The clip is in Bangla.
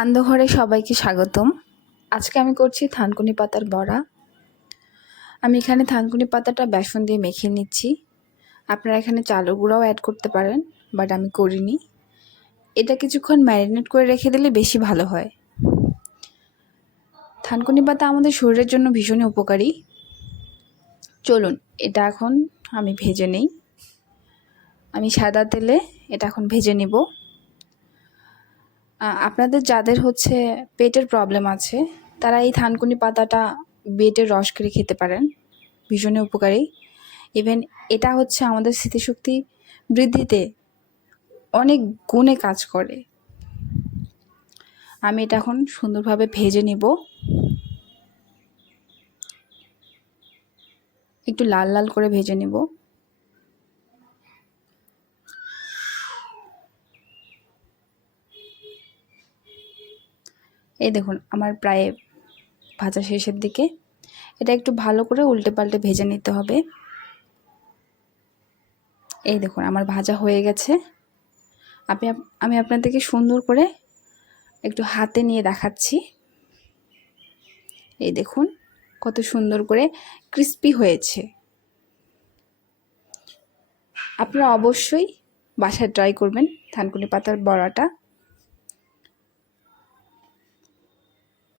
আন্দোঘরে সবাইকে স্বাগতম। আজকে আমি করছি থানকুনি পাতার বড়া। আমি এখানে থানকুনি পাতাটা বেসন দিয়ে মেখে নিচ্ছি। আপনারা এখানে চালের গুঁড়াও অ্যাড করতে পারেন, বাট আমি করিনি। এটা কিছুক্ষণ ম্যারিনেট করে রেখে দিলে বেশি ভালো হয়। থানকুনি পাতা আমাদের শরীরের জন্য ভীষণই উপকারী। চলুন এটা এখন আমি ভেজে নেই। আমি সাদা তেলে এটা এখন ভেজে নিব। আপনাদের যাদের পেটের প্রবলেম আছে তারা এই থানকুনি পাতাটা বেটের রস করে খেতে পারেন, ভীষণই উপকারী। ইভেন এটা আমাদের স্মৃতিশক্তি বৃদ্ধিতে অনেক গুণে কাজ করে। আমি এটা এখন সুন্দরভাবে ভেজে নিব, একটু লাল লাল করে ভেজে নিব। এই দেখুন আমার প্রায় ভাজা শেষের দিকে। এটা একটু ভালো করে উল্টে পাল্টে ভেজে নিতে হবে। এই দেখুন আমার ভাজা হয়ে গেছে। আমি আপনাদেরকে সুন্দর করে একটু হাতে নিয়ে দেখাচ্ছি। এই দেখুন কত সুন্দর করে ক্রিস্পি হয়েছে। আপনারা অবশ্যই বাসায় ট্রাই করবেন থানকুনি পাতার বড়াটা।